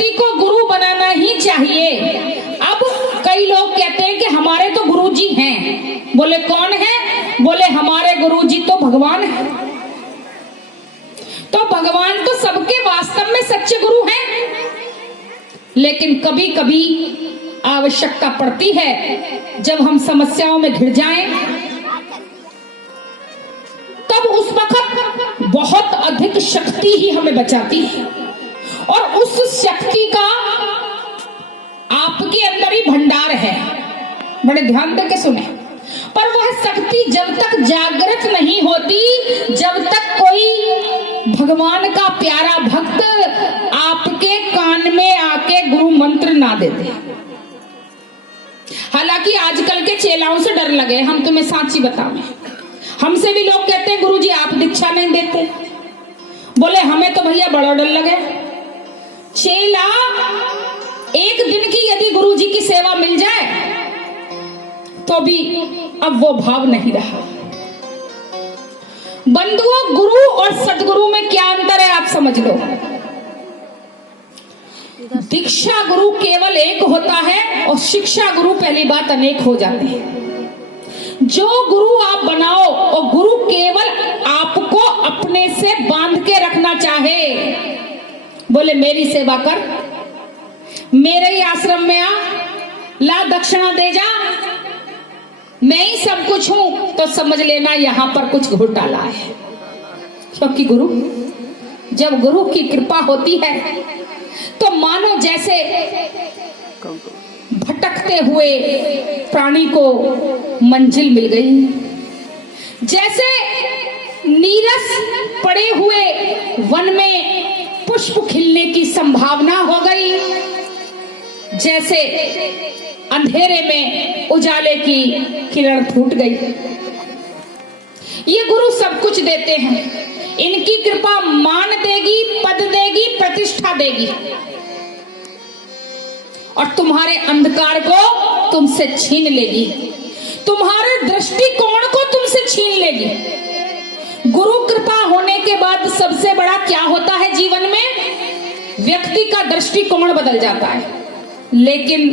व्यक्ति को गुरु बनाना ही चाहिए। अब कई लोग कहते हैं कि हमारे तो गुरुजी हैं। बोले कौन है? बोले हमारे गुरुजी तो भगवान है। तो भगवान तो सबके वास्तव में सच्चे गुरु हैं, लेकिन कभी कभी आवश्यकता पड़ती है जब हम समस्याओं में घिर जाएं, तब उस वक्त बहुत अधिक शक्ति ही हमें बचाती है। और उस शक्ति का आपके अंदर ही भंडार है, बड़े ध्यान देके सुने। पर वह शक्ति जब तक जागृत नहीं होती, जब तक कोई भगवान का प्यारा भक्त आपके कान में आके गुरु मंत्र ना दे दे। हालांकि आजकल के चेलाओं से डर लगे, हम तुम्हें साची बताएं, हमसे भी लोग कहते हैं गुरुजी आप दीक्षा नहीं देते। बोले हमें तो भैया बड़ा डर लगे। चेला एक दिन की यदि गुरुजी की सेवा मिल जाए तो भी अब वो भाव नहीं रहा। बंधुओं, गुरु और सदगुरु में क्या अंतर है आप समझ लो। दीक्षा गुरु केवल एक होता है और शिक्षा गुरु पहली बात अनेक हो जाती है। जो गुरु आप बनाओ और गुरु केवल आपको अपने से बांध के रखना चाहे, बोले मेरी सेवा कर, मेरे ही आश्रम में आ, ला दक्षिणा दे जा, मैं ही सब कुछ हूं, तो समझ लेना यहां पर कुछ घोटाला है। क्योंकि गुरु, जब गुरु की कृपा होती है तो मानो जैसे भटकते हुए प्राणी को मंजिल मिल गई, जैसे नीरस पड़े हुए वन में पुष्प खिलने की संभावना हो गई, जैसे अंधेरे में उजाले की किरण फूट गई। ये गुरु सब कुछ देते हैं, इनकी कृपा मान देगी, पद देगी, प्रतिष्ठा देगी और तुम्हारे अंधकार को तुमसे छीन लेगी, तुम्हारे दृष्टिकोण को तुमसे छीन लेगी। गुरु कृपा होने के बाद सबसे बड़ा क्या होता है जीवन में? व्यक्ति का दृष्टिकोण बदल जाता है। लेकिन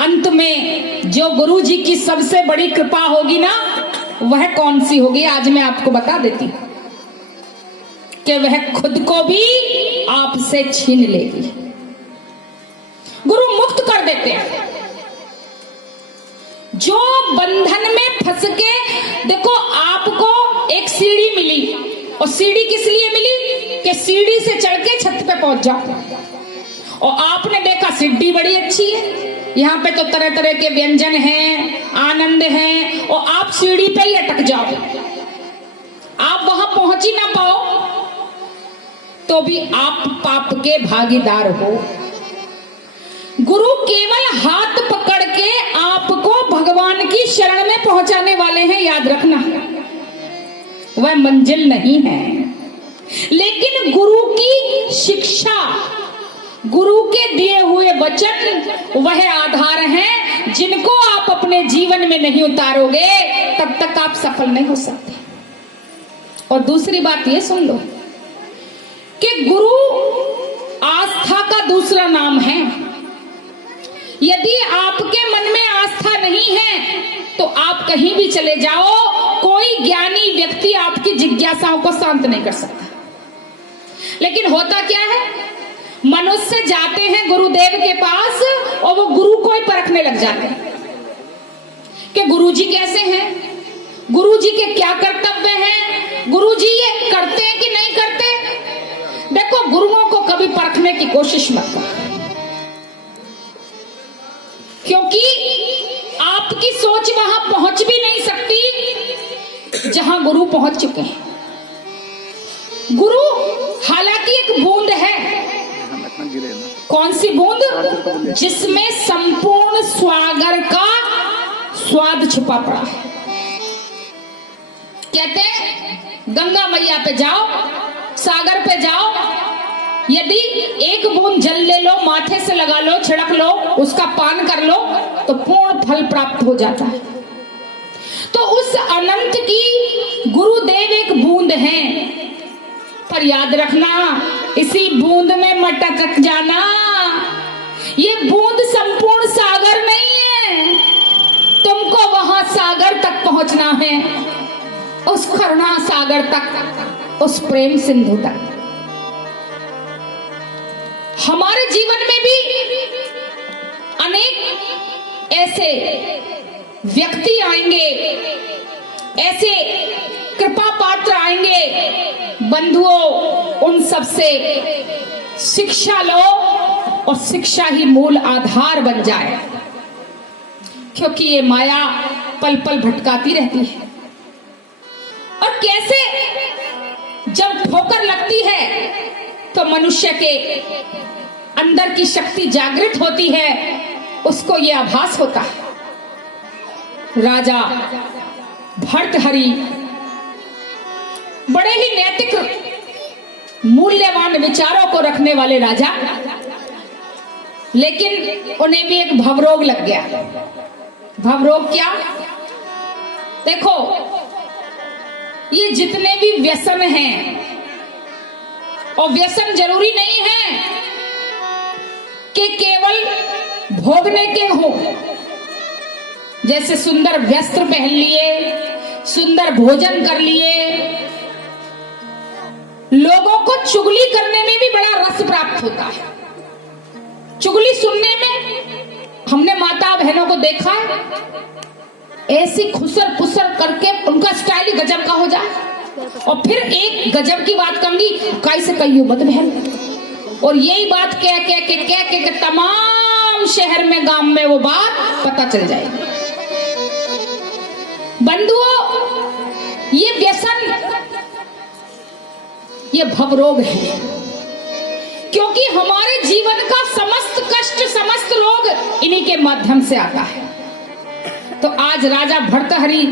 अंत में जो गुरु जी की सबसे बड़ी कृपा होगी ना, वह कौन सी होगी? आज मैं आपको बता देती हूं कि वह खुद को भी आपसे छीन लेगी। गुरु मुक्त कर देते हैं। जो बंधन में फंस के, देखो आपको एक सीढ़ी मिली, और सीढ़ी किस लिए मिली? कि सीढ़ी से चढ़ के छत पे पहुंच जाओ। और आपने देखा सीढ़ी बड़ी अच्छी है, यहाँ पे तो तरह तरह के व्यंजन हैं, आनंद है, और आप सीढ़ी पे ही अटक जाओ, आप वहां पहुंच ही ना पाओ, तो भी आप पाप के भागीदार हो। गुरु केवल हाथ पकड़ के आपको भगवान की शरण में पहुंचाने वाले हैं, याद रखना, वह मंजिल नहीं है। लेकिन गुरु की शिक्षा, गुरु के दिए हुए वचन वह आधार हैं, जिनको आप अपने जीवन में नहीं उतारोगे तब तक आप सफल नहीं हो सकते। और दूसरी बात ये सुन लो कि गुरु आस्था का दूसरा नाम है। यदि आपके मन में आस्था नहीं है तो आप कहीं भी चले जाओ, कोई ज्ञानी व्यक्ति आपकी जिज्ञासाओं को शांत नहीं कर सकता। लेकिन होता क्या है, मनुष्य जाते हैं गुरुदेव के पास और वो गुरु को ही परखने लग जाते हैं कि गुरुजी कैसे हैं, गुरुजी के क्या कर्तव्य हैं, गुरुजी ये करते हैं कि नहीं करते। देखो, गुरुओं को कभी परखने की कोशिश मत करो, क्योंकि आपकी सोच वहां पहुंच भी नहीं सकती जहां गुरु पहुंच चुके हैं। गुरु हालांकि एक बूंद है, कौन सी बूंद? जिसमें संपूर्ण सागर का स्वाद छुपा पड़ा है। कहते हैं गंगा मैया पे जाओ, सागर पे जाओ, यदि एक बूंद जल ले लो, माथे से लगा लो, छिड़क लो, उसका पान कर लो, तो पूर्ण फल प्राप्त हो जाता है। तो उस अनंत की गुरुदेव एक बूंद हैं, पर याद रखना, इसी बूंद में मटक जाना ये बूंद संपूर्ण सागर नहीं है, तुमको वहां सागर तक पहुंचना है, उस करुणा सागर तक, उस प्रेम सिंधु तक। हमारे जीवन में भी अनेक ऐसे व्यक्ति आएंगे, ऐसे कृपा पात्र आएंगे, बंधुओं, उन सब से शिक्षा लो और शिक्षा ही मूल आधार बन जाए, क्योंकि ये माया पल पल भटकाती रहती है। और कैसे जब ठोकर लगती है तो मनुष्य के अंदर की शक्ति जागृत होती है, उसको ये आभास होता है। राजा भर्तहरि बड़े ही नैतिक मूल्यवान विचारों को रखने वाले राजा, लेकिन उन्हें भी एक भवरोग लग गया। भवरोग क्या? देखो, ये जितने भी व्यसन हैं, और व्यसन जरूरी नहीं है कि केवल भोगने के हो। जैसे सुंदर वस्त्र पहन लिए, सुंदर भोजन कर लिए, लोगों को चुगली करने में भी बड़ा रस प्राप्त होता है। चुगली सुनने में हमने माता बहनों को देखा है, ऐसी खुसर पुसर करके उनका स्टाइल ही गजब का हो जाए। और फिर एक गजब की बात कहूंगी, कैसे कहियो मत बहन, और यही बात कह के तमाम शहर में गांव में वो बात पता चल जाएगी। बंधुओं, ये व्यसन, ये भवरोग है, क्योंकि हमारे जीवन का समस्त कष्ट, समस्त रोग इन्हीं के माध्यम से आता है। तो आज राजा भर्तहरि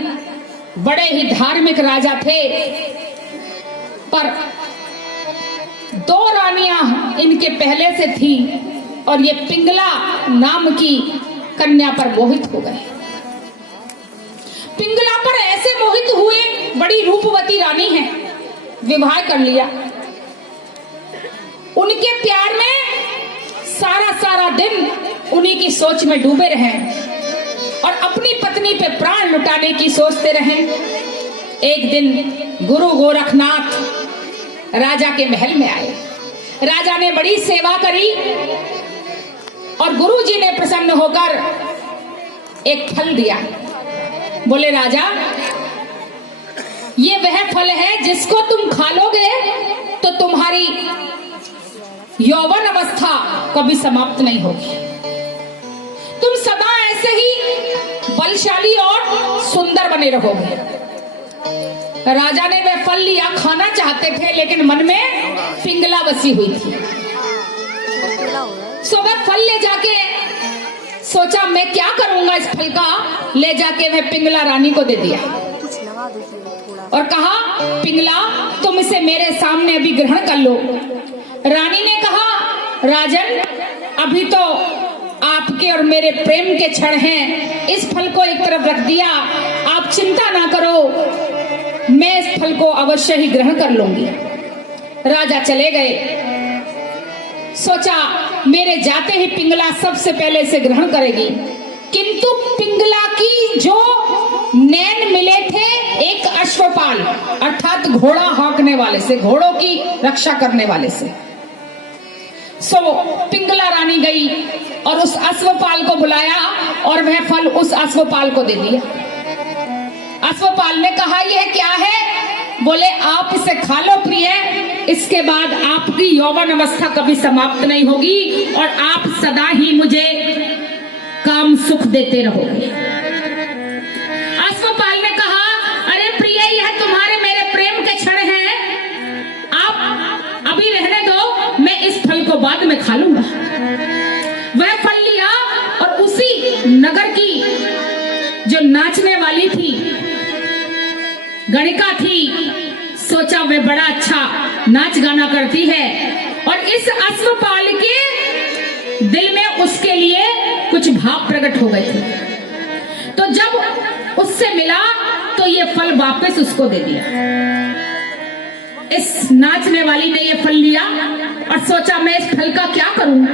बड़े ही धार्मिक राजा थे, पर दो रानियां इनके पहले से थी, और ये पिंगला नाम की कन्या पर मोहित हो गए। पिंगला पर ऐसे मोहित हुए, बड़ी रूपवती रानी है, विवाह कर लिया। उनके प्यार में सारा सारा दिन उन्हीं की सोच में डूबे रहे और अपनी पत्नी पे प्राण लुटाने की सोचते रहे। एक दिन गुरु गोरखनाथ राजा के महल में आए। राजा ने बड़ी सेवा करी और गुरुजी ने प्रसन्न होकर एक फल दिया। बोले, राजा, ये वह फल है जिसको तुम खा लोगे तो तुम्हारी यौवन अवस्था कभी समाप्त नहीं होगी, तुम सदा ऐसे ही बलशाली और सुंदर बने रहोगे। राजा ने वह फल लिया, खाना चाहते थे, लेकिन मन में पिंगला बसी हुई थी। सो वह फल ले जाके सोचा, मैं क्या करूंगा इस फल का, ले जाके वह पिंगला रानी को दे दिया और कहा, पिंगला, तुम इसे मेरे सामने अभी ग्रहण कर लो। रानी ने कहा, राजन, अभी तो आपके और मेरे प्रेम के क्षण हैं, इस फल को एक तरफ रख दिया, आप चिंता ना करो, मैं इस फल को अवश्य ही ग्रहण कर लूंगी। राजा चले गए। सोचा, मेरे जाते ही पिंगला सबसे पहले इसे ग्रहण करेगी, किंतु पिंगला की जो नैन मिले थे एक अश्वपाल अर्थात घोड़ा हाँकने वाले से, घोड़ों की रक्षा करने वाले से। सो पिंगला रानी गई और उस अश्वपाल को बुलाया और वह फल उस अश्वपाल को दे दिया। अश्वपाल ने कहा, यह क्या है? बोले, आप इसे खा लो प्रिय, इसके बाद आपकी यौवन अवस्था कभी समाप्त नहीं होगी और आप सदा ही मुझे काम सुख देते रहोगे। अश्वपाल ने कहा, अरे प्रिय, यह तुम्हारे मेरे प्रेम के क्षण हैं, आप अभी रहने दो, मैं इस फल को बाद में खा लूंगा। वह फल लिया और उसी नगर की जो नाचने वाली थी, गणिका थी, सोचा वे बड़ा अच्छा नाच गाना करती है, और इस अश्वपाल के दिल में उसके लिए कुछ भाव प्रकट हो गए थे। तो जब उससे मिला तो ये फल वापस उसको दे दिया। इस नाचने वाली ने ये फल लिया और सोचा, मैं इस फल का क्या करूं,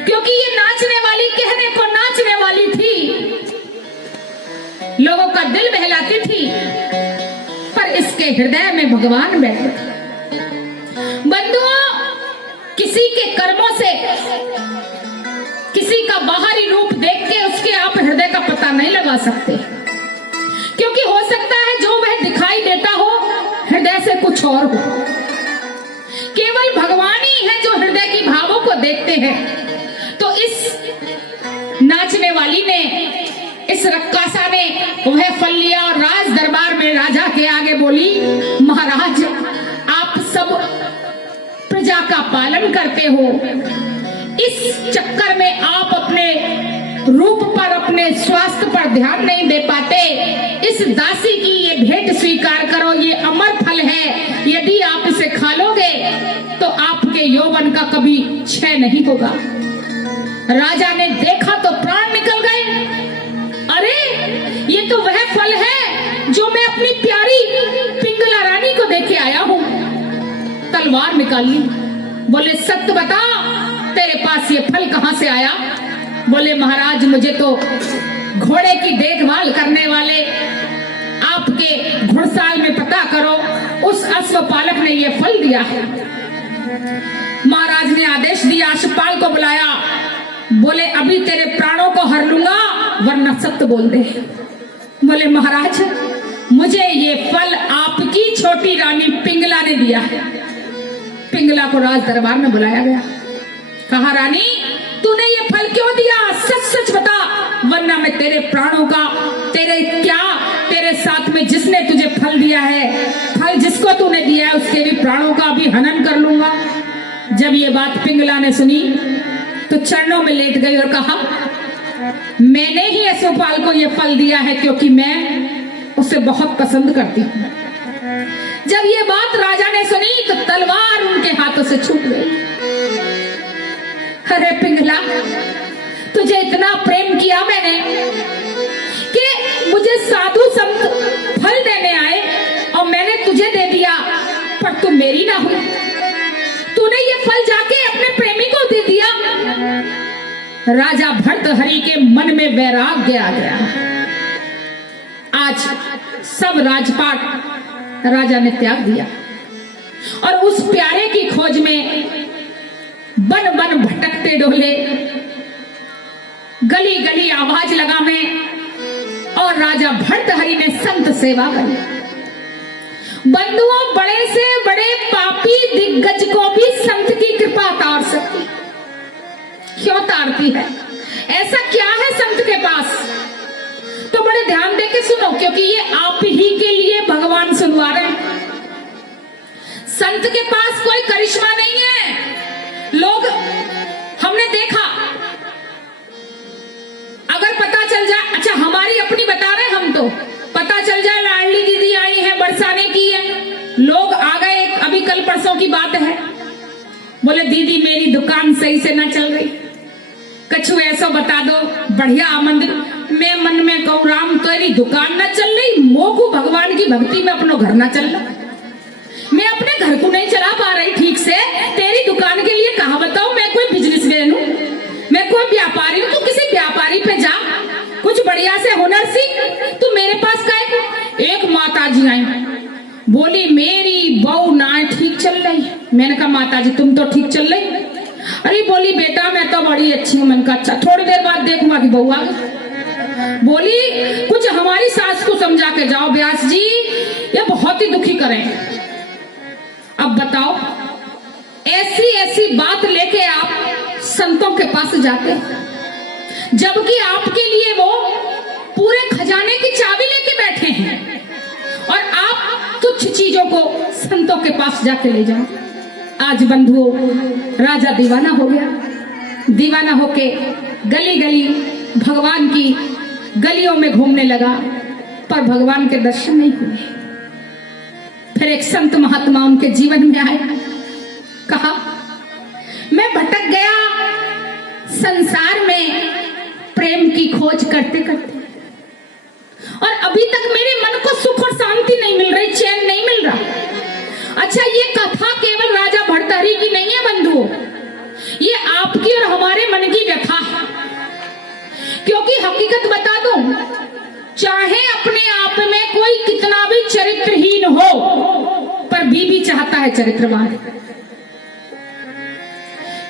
क्योंकि ये नाचने वाली कहने को नाचने वाली थी, लोगों का दिल बहलाती थी, पर इसके हृदय में भगवान बैठे थे। बंधुओं, किसी के कर्मों से, किसी का बाहरी रूप देख के उसके आप हृदय का पता नहीं लगा सकते, क्योंकि हो सकता है जो वह दिखाई देता हो हृदय से कुछ और हो। केवल भगवान ही है जो हृदय की भावों को देखते हैं। तो इस नाचने वाली ने, इस रक्कासा ने वह फल लिया और राज दरबार में राजा के आगे बोली, महाराज आप सब प्रजा का पालन करते हो, इस चक्कर में आप अपने रूप पर, अपने स्वास्थ्य पर ध्यान नहीं दे पाते। इस दासी की ये भेंट स्वीकार करो, ये अमर फल है, यदि आप इसे खा लोगे तो आपके यौवन का कभी क्षय नहीं होगा। राजा ने देखा तो प्राण निकल गए। अरे ये तो वह फल है जो मैं अपनी प्यारी पिंगला रानी को देके आया हूं। तलवार निकाल ली, बोले सत्य बता, तेरे पास ये फल कहां से आया? बोले महाराज मुझे तो घोड़े की देखभाल करने वाले आपके घुड़साल में पता करो, उस अश्वपालक ने ये फल दिया है। महाराज ने आदेश दिया, अश्वपाल को बुलाया, बोले अभी तेरे प्राणों को हर लूंगा वरना सत्य बोल दे। बोले महाराज मुझे ये फल आपकी छोटी रानी पिंगला ने दिया है। पिंगला को राज दरबार में बुलाया गया, कहा रानी तूने ये फल क्यों दिया? सच सच बता, वरना मैं तेरे प्राणों का, तेरे साथ में जिसने तुझे फल दिया है, फल जिसको तूने दिया है उसके भी प्राणों का भी हनन कर लूंगा। जब ये बात पिंगला ने सुनी तो चरणों में लेट गई और कहा मैंने ही अश्वपाल को ये फल दिया है क्योंकि मैं उसे बहुत पसंद करती हूँ। जब ये बात राजा ने सुनी तो तलवार उनके हाथों से छूट गई। अरे पिंगला, तुझे इतना प्रेम किया मैंने कि मुझे साधु संत फल देने आए और मैंने तुझे दे दिया, पर तू मेरी ना हुई। तूने ये फल जाके अपने प्रेमी को दे दिया। राजा भर्तहरि के मन में वैराग्य आ गया। आज सब राजपाट राजा ने त्याग दिया और उस प्यारे की खोज में बन बन भटकते डोले, गली गली आवाज लगावे और राजा भर्तहरि ने संत सेवा करी। बंधुओं, बड़े से बड़े पापी दिग्गज को भी संत की कृपा तार सकती। क्यों तारती है? ऐसा क्या है संत के पास? तो बड़े ध्यान देके सुनो, क्योंकि ये आप ही के लिए भगवान सुनवा रहे हैं। संत के पास कोई करिश्मा नहीं है। लोग, हमने देखा, अगर पता चल जाए, अच्छा हमारी अपनी बता रहे हम, तो पता चल जाए लाडली दीदी आई है, बरसाने की है, लोग आ गए। अभी कल परसों की बात है, बोले दीदी मेरी दुकान सही से ना चल रही, कछु ऐसा बता दो बढ़िया आमंत्रण। मैं मन में कहूँ राम तेरी दुकान ना चल रही, मोकू भगवान की भक्ति में अपनो घर ना चल रहा, मैं अपने घर को नहीं चला पा रही ठीक से, तेरी दुकान के लिए कहा बताऊं? मैं कोई बिजनेसमैन हूँ, मैं कोई व्यापारी हूँ, तू किसी व्यापारी पे जा, कुछ बढ़िया से हुनर सीख, तू मेरे पास का एक माता जी आई, बोली मेरी बहू ना ठीक चल रही। मैंने कहा माता जी तुम तो ठीक चल रही। अरे बोली बेटा मैं तो बड़ी अच्छी हूँ। मैंने कहा अच्छा, थोड़ी देर बाद देखूंगा कि बहू आ गई। बोली कुछ हमारी सास को समझा के जाओ व्यास जी, ये बहुत ही दुखी करें। अब बताओ, ऐसी ऐसी बात लेके आप संतों के पास जाते हैं, जबकि आपके लिए वो पूरे खजाने की चाबी लेके बैठे हैं और आप तुच्छ चीजों को संतों के पास जाके ले जाओ। आज बंधुओं, राजा दीवाना हो गया। दीवाना होके गली गली भगवान की गलियों में घूमने लगा, पर भगवान के दर्शन नहीं हुए। फिर एक संत महात्मा उनके जीवन में आए, कहा मैं भटक गया संसार में प्रेम की खोज करते करते, और अभी तक मेरे मन को सुख और शांति नहीं मिल रही, चैन नहीं मिल रहा। अच्छा, ये कथा केवल राजा भर्तहरि की नहीं है बंधुओं, ये आपकी और हमारे मन की कहलाता है चरित्रवान।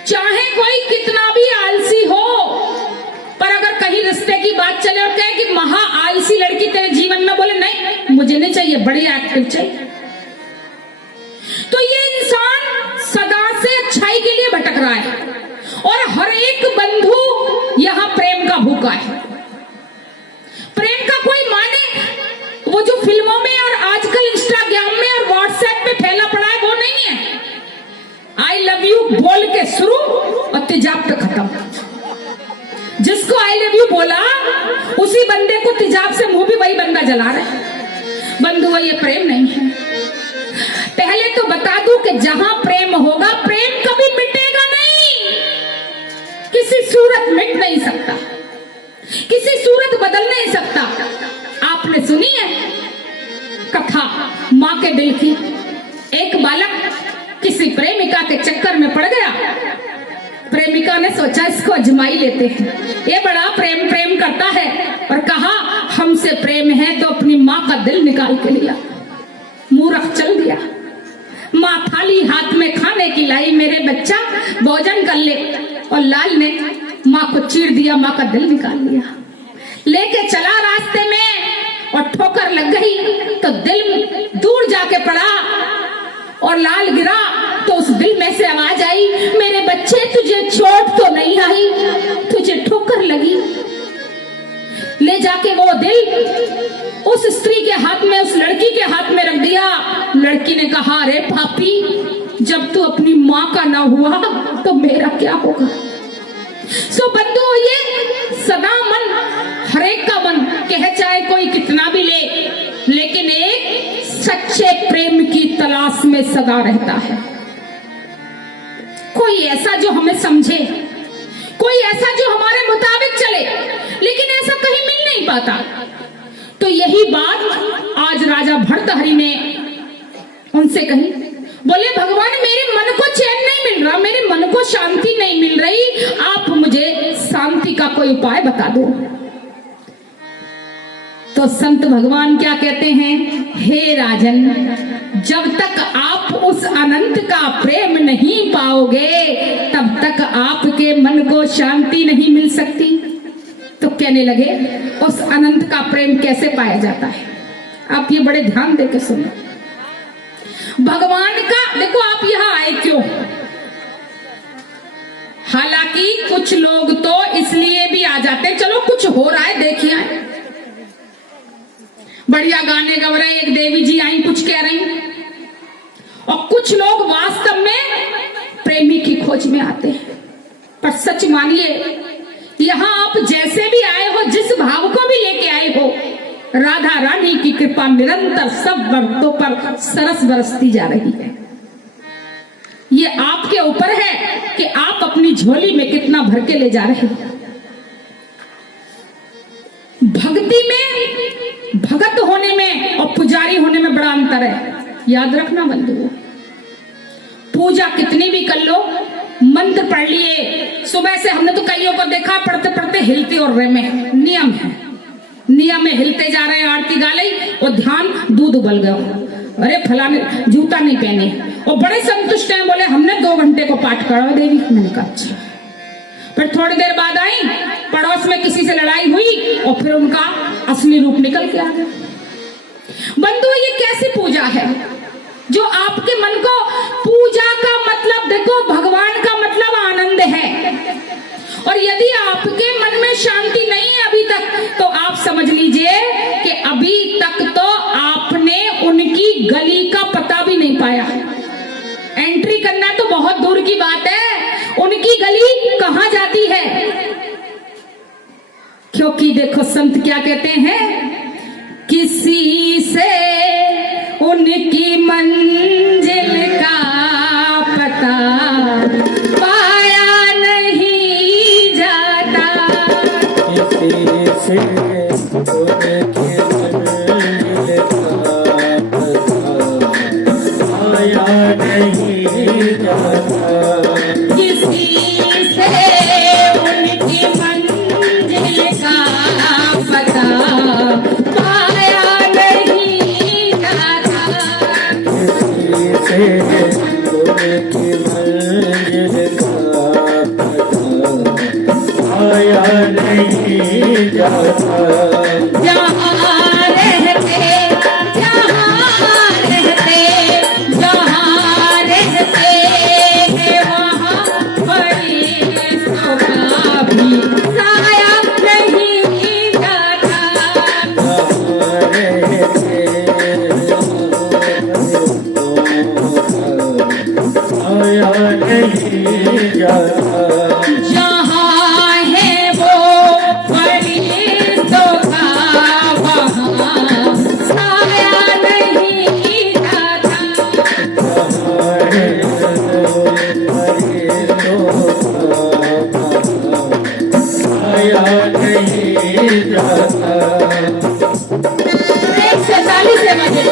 चाहे कोई कितना भी आलसी हो, पर अगर कहीं रिश्ते की बात चले और कहे कि महा आलसी लड़की तेरे जीवन में, बोले नहीं मुझे नहीं चाहिए, बढ़िया एक्टिव चाहिए, तो ये इंसान सदा से अच्छाई के लिए भटक रहा है। और हर एक बंधु यहां प्रेम का भूखा है। प्रेम का कोई माने वो जो फिल्मों में और आजकल इंस्टाग्राम में और व्हाट्सएप पे फैला पड़ा है वो नहीं है। आई लव यू बोल के शुरू और तेजाब पे खत्म। जिसको आई लव यू बोला उसी बंदे को तेजाब से मुंह भी वही बंदा जला रहा है। बंधुओं, ये प्रेम नहीं है। पहले तो बता दूं कि जहां प्रेम होगा, प्रेम कभी मिटेगा नहीं, किसी सूरत मिट नहीं सकता, किसी सूरत बदल नहीं सकता। आपने सुनी है कथा मां के दिल की? एक बालक किसी प्रेमिका के चक्कर में पड़ गया। प्रेमिका ने सोचा इसको अजमाई लेते हैं, ये बड़ा प्रेम प्रेम करता है, और कहा हमसे प्रेम है तो अपनी मां का दिल निकाल के लिया। मूर्ख चल दिया। माँ थाली हाथ में खाने की लाई, मेरे बच्चा भोजन कर ले, और लाल ने माँ को चीर दिया, माँ का दिल निकाल लिया। लेके चला रास्ते में और ठोकर लग गई तो दिल दूर जाके पड़ा और लाल गिरा तो उस दिल में से आवाज आई, मेरे बच्चे तुझे चोट तो नहीं आई, तुझे ठोकर लगी। ले जाके वो दिल उस स्त्री के हाथ में, उस लड़की के हाथ में रख दिया। लड़की ने कहा, अरे पापी, जब तू अपनी माँ का ना हुआ तो मेरा क्या होगा। सो बंधुओं, ये सदा मन, हर एक का मन कहे चाहे कोई कितना भी ले, लेकिन एक सच्चे प्रेम की तलाश में सदा रहता है। कोई ऐसा जो हमें समझे, कोई ऐसा जो हमारे मुताबिक चले, लेकिन ऐसा कहीं मिल नहीं पाता। तो यही बात आज राजा भर्तहरि ने उनसे कही। बोले, भगवान मेरे मन को चैन नहीं मिल रहा, मेरे मन को शांति नहीं मिल रही, आप मुझे शांति का कोई उपाय बता दो। तो संत भगवान क्या कहते हैं, हे राजन, जब तक आप उस अनंत का प्रेम नहीं पाओगे तब तक आपके मन को शांति नहीं मिल सकती। तो कहने लगे, उस अनंत का प्रेम कैसे पाया जाता है? आप ये बड़े ध्यान देकर सुनो। भगवान का, देखो आप यहाँ आए क्यों? हालांकि कुछ लोग तो इसलिए भी आ जाते, चलो कुछ हो रहा है देखिए, बढ़िया गाने गा रहे, एक देवी जी आई कुछ कह रही, और कुछ लोग वास्तव में प्रेमी की खोज में आते हैं। पर सच मानिए, यहाँ आप जैसे भी आए हो, जिस भाव को भी लेके आए हो, राधा रानी की कृपा निरंतर सब वर्गों पर सरस बरसती जा रही है। ये आपके ऊपर है कि आप अपनी झोली में कितना भर के ले जा रहे हैं। भक्ति में, भगत होने में और पुजारी होने में बड़ा अंतर है, याद रखना बंधुओं। पूजा कितनी भी कर लो, मंत्र पढ़ लिए, सुबह से हमने तो कईयों को देखा पढ़ते पढ़ते हिलते और रहे में, नियम है, नियम में हिलते जा रहे हैं, आरती गा ली और ध्यान दूध उबल गया, अरे फलाने जूता नहीं पहने, और बड़े संतुष्ट हैं, बोले हमने 2 घंटे को पाठ करा देवी। मैंने कहा अच्छा। फिर थोड़ी देर बाद आई, पड़ोस में किसी से लड़ाई हुई और फिर उनका असली रूप निकल के आ गया। बंधुओं, ये कैसी पूजा है जो आपके मन को, पूजा का मतलब देखो, भगवान का मतलब आनंद है, और यदि आपके मन में शांति नहीं है अभी तक, तो आप समझ लीजिए कि अभी तक तो आपने उनकी गली का पता भी नहीं पाया। एंट्री करना तो बहुत दूर की बात है, उनकी गली कहां जाती है। क्योंकि देखो संत क्या कहते हैं, किसी से उनकी मंजिल का पता पाया नहीं जाता, किसी से उनकी मंजिल का पता पाया नहीं जाता, किसी से उनकी मंजिल का पता पाया नहीं जाता, किसी से उनकी मंजिल का पता आया नहीं जाता। जहाँ रहते जहाँ रहते हैं वहाँ फरिश्तों का भी साया नहीं जाता। आया नहीं जाता। जहाँ है वो फरिश्तों का वहाँ साया नहीं जाता। आया नहीं जाता। 140 से बजे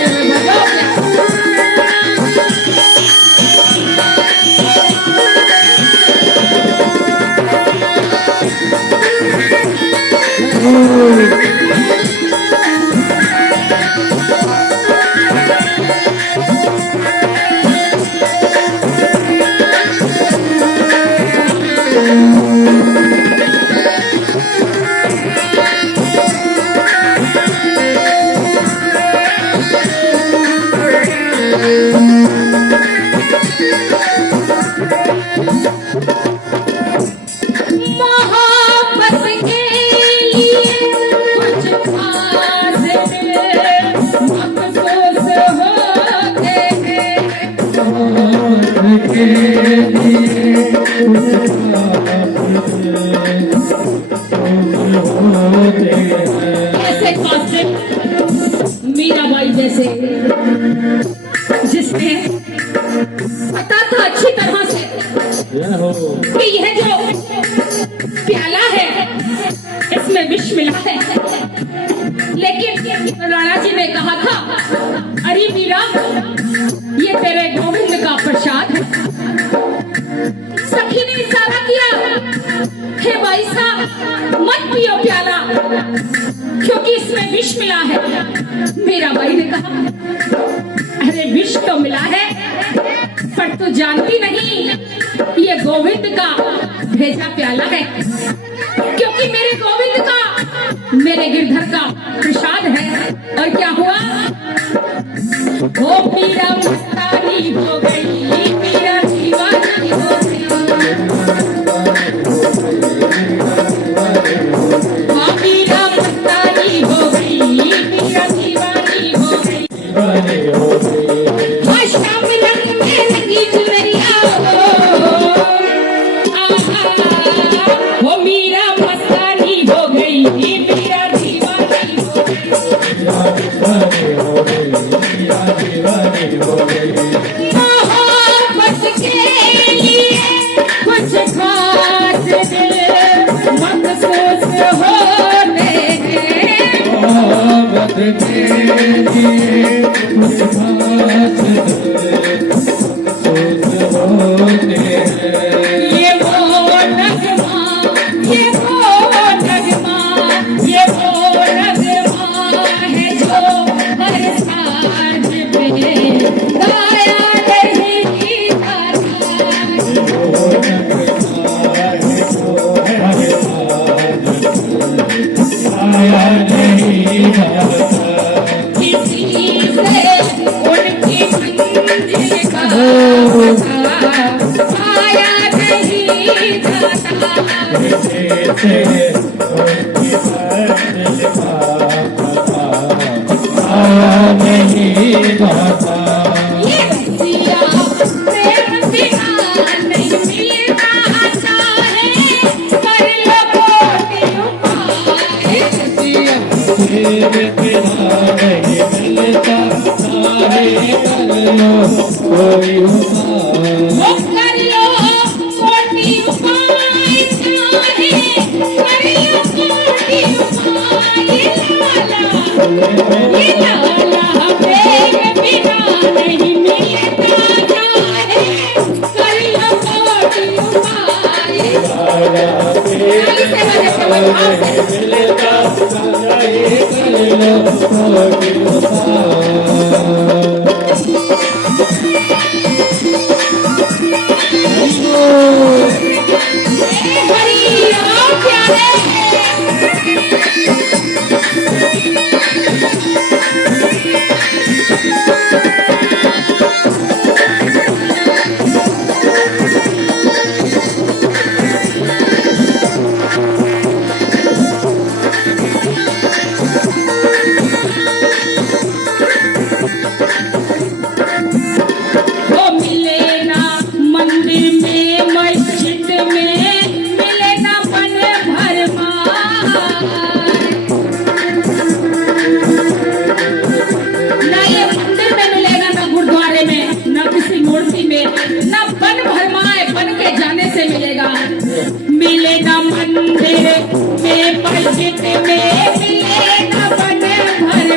मोहब्बत के लिए कुछ खास मखसूस होते हैं। ऐसे खासे मीराबाई जैसे जिसने पता था अच्छी तरह से कि यह जो प्याला है इसमें विष मिला है, लेकिन राणा जी ने कहा था अरे मीरा ये तेरे गोविंद का प्रसाद है। सखी ने इशारा किया हे भाई साहब मत पियो प्याला क्योंकि इसमें विष मिला है। मेरा भाई ने कहा अरे विष तो मिला है पर तू जानती नहीं ये गोविंद का भेजा प्याला है, क्योंकि मेरे गोविंद का मेरे गिरधर का प्रसाद है। और क्या हुआ वो मीरा मस्तानी हो गई, मीरा दीवानी हो गई। हाँ मीरा मस्तानी हो गई, मीरा दीवानी हो गई। हाँ शाम रंग में लगी चुनरिया वो मीरा मस्तानी हो गई, मीरा दीवानी हो गई। मोहब्बत के लिए कुछ खास मखसूस होते हैं। मोहब्बत के लिए कुछ खास मखसूस होते हैं। ये वो नगमा ये वो नगमा ये वो नगमा है जो हर साज पे गाया नहीं जाता। आया नहीं जाता। किसी से उनकी मंजिल का पता आया नहीं जाता। जैसे उनकी मंजिल का पता आया नहीं जाता। ये सिया प्रेम बिना नहीं मिलना चाहे कर लो कोई उपाय। तेरे बिना नहीं मिलता सारे कर लो कोई उपाय। वो कर लो कोई उपाय चाहे कर लो कोई उपाय। ये लाला प्रेम बिना नहीं मिलता चाहे कर लो कोई उपाय। मिलता सारे कर लो कोई उपाय। मिले न मंदिर में मस्जिद में मिले न बन भर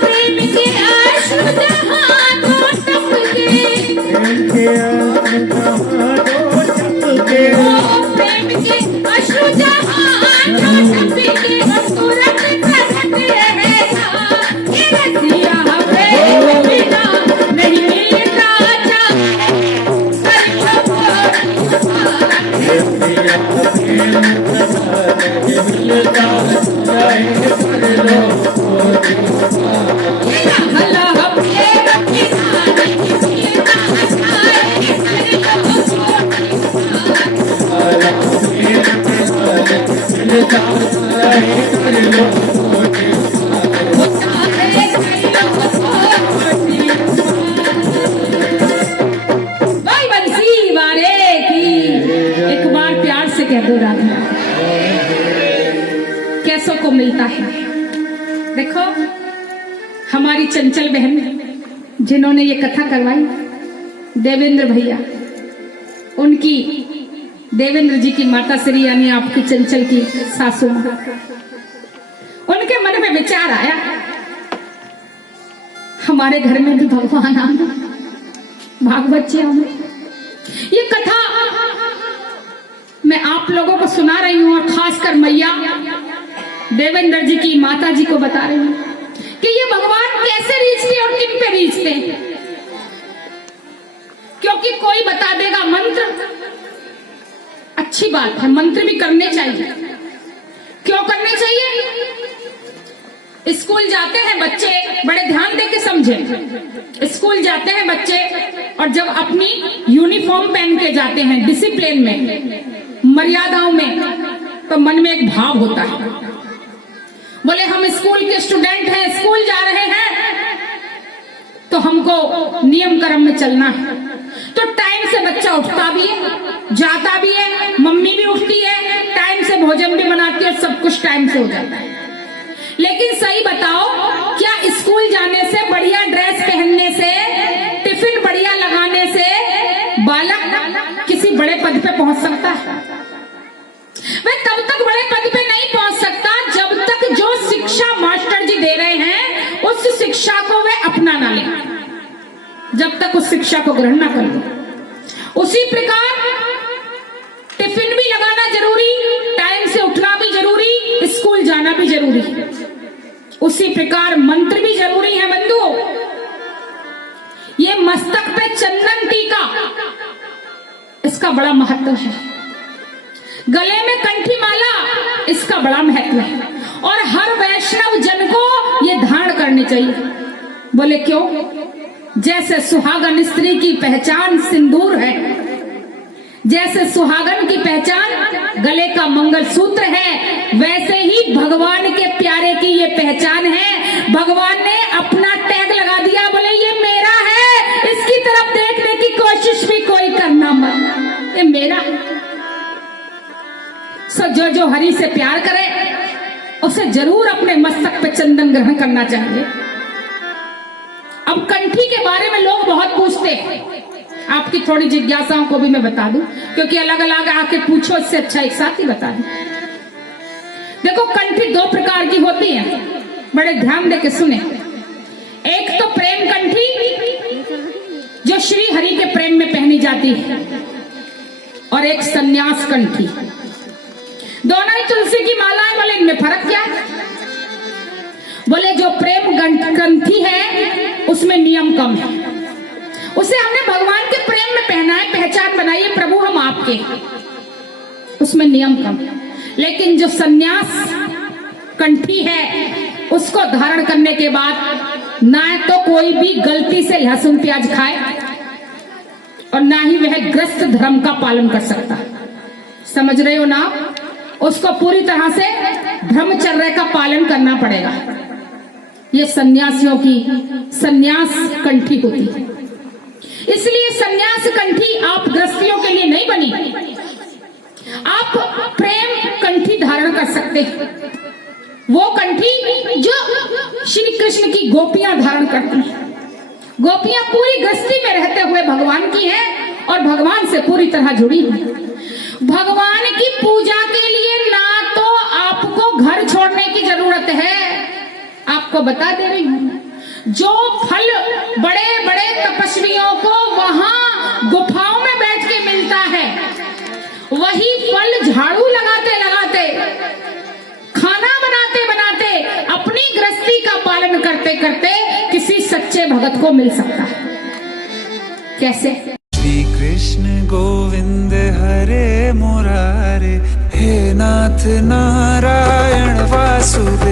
प्रेम के अश्रु जहां टपके प्रेम के अश्रु जहां टपके तुरंत धड़कते रहना ये रतिया प्रेम बिना नहीं मिलता भाई बंसी वारे की एक बार प्यार से कह दो राधा कैसों को मिलता है। देखो हमारी चंचल बहन जिन्होंने ये कथा करवाई देवेंद्र भैया, उनकी देवेंद्र जी की माता श्री यानी आपकी चंचल की सासू मां, उनके मन में विचार आया हमारे घर में भी भगवान आना, भागवत जी आना। ये कथा मैं आप लोगों को सुना रही हूं और खासकर मैया देवेंद्र जी की माता जी को बता रही हूं कि ये भगवान कैसे रीझते और किन पे रीझते, क्योंकि कोई बता देगा मंत्र, अच्छी बात है, मंत्र भी करने चाहिए। क्यों करने चाहिए? स्कूल जाते हैं बच्चे, बड़े ध्यान दे के समझे, स्कूल जाते हैं बच्चे और जब अपनी यूनिफॉर्म पहन के जाते हैं डिसिप्लिन में, मर्यादाओं में, तो मन में एक भाव होता है, बोले हम स्कूल के स्टूडेंट हैं, स्कूल जा रहे हैं तो हमको नियम कर्म में चलना है। तो टाइम से बच्चा उठता भी है, जाता भी है, मम्मी भी उठती है, टाइम से भोजन भी बनाती है, सब कुछ टाइम से हो जाता है। लेकिन सही बताओ, क्या स्कूल जाने से, बढ़िया ड्रेस पहनने से, टिफिन बढ़िया लगाने से बालक किसी बड़े पद पे पहुंच सकता है? वह तब तक बड़े पद पे नहीं पहुंच सकता जब तक जो शिक्षा मास्टर जी दे रहे हैं उस शिक्षा को वह अपना ना ले, जब तक उस शिक्षा को ग्रहण ना कर ले। उसी प्रकार टिफिन भी लगाना जरूरी, टाइम से उठना भी जरूरी, स्कूल जाना भी जरूरी, उसी प्रकार मंत्र भी जरूरी है बंधुओं। ये मस्तक पे चंदन टीका, इसका बड़ा महत्व है। गले में कंठी माला, इसका बड़ा महत्व है और हर वैष्णव जन को ये धारण करनी चाहिए। बोले क्यों? जैसे सुहागन स्त्री की पहचान सिंदूर है, जैसे सुहागन की पहचान गले का मंगलसूत्र है, वैसे ही भगवान के प्यारे की ये पहचान है। भगवान ने अपना टैग लगा दिया, बोले ये मेरा है, इसकी तरफ देखने की कोशिश भी कोई करना मत, ये मेरा है। सो जो हरि से प्यार करे उसे जरूर अपने मस्तक पे चंदन ग्रहण करना चाहिए। अब कंठी के बारे में लोग बहुत पूछते हैं, आपकी थोड़ी जिज्ञासाओं को भी मैं बता दूं, क्योंकि अलग अलग आके पूछो, इससे अच्छा एक साथ ही बता दूं। देखो कंठी दो प्रकार की होती है, बड़े ध्यान दे के सुने। एक तो प्रेम कंठी जो श्री हरि के प्रेम में पहनी जाती है, और एक सन्यास कंठी। दोनों ही तुलसी की माला है। बोले इनमें फर्क क्या है? बोले जो प्रेम कंठी है उसमें नियम कम है, उसे हमने भगवान के प्रेम में पहना है, पहचान बनाई है, प्रभु हम आपके, उसमें नियम कम। लेकिन जो सन्यास कंठी है उसको धारण करने के बाद ना तो कोई भी गलती से लहसुन प्याज खाए और ना ही वह ग्रस्त धर्म का पालन कर सकता। समझ रहे हो ना? उसको पूरी तरह से ब्रह्मचर्य का पालन करना पड़ेगा। ये सन्यासियों की सन्यास कंठी होती है। इसलिए सन्यास कंठी आप गृहस्थियों के लिए नहीं बनी, आप प्रेम कंठी धारण कर सकते हैं। वो कंठी जो श्री कृष्ण की गोपियां धारण करती हैं। गोपियां पूरी गृहस्थी में रहते हुए भगवान की हैं और भगवान से पूरी तरह जुड़ी हुई। भगवान की पूजा के लिए ना तो आपको घर छोड़ने की जरूरत है, आपको बता दे रही हूं, जो फल बड़े बड़े तपस्वियों को वहां गुफाओं में बैठ के मिलता है, वही फल झाड़ू लगाते लगाते, खाना बनाते बनाते, अपनी गृहस्थी का पालन करते करते किसी सच्चे भगत को मिल सकता है। कैसे? श्री कृष्ण गोविंद हरे मुरारे, हे नाथ नारायण वासुदेव।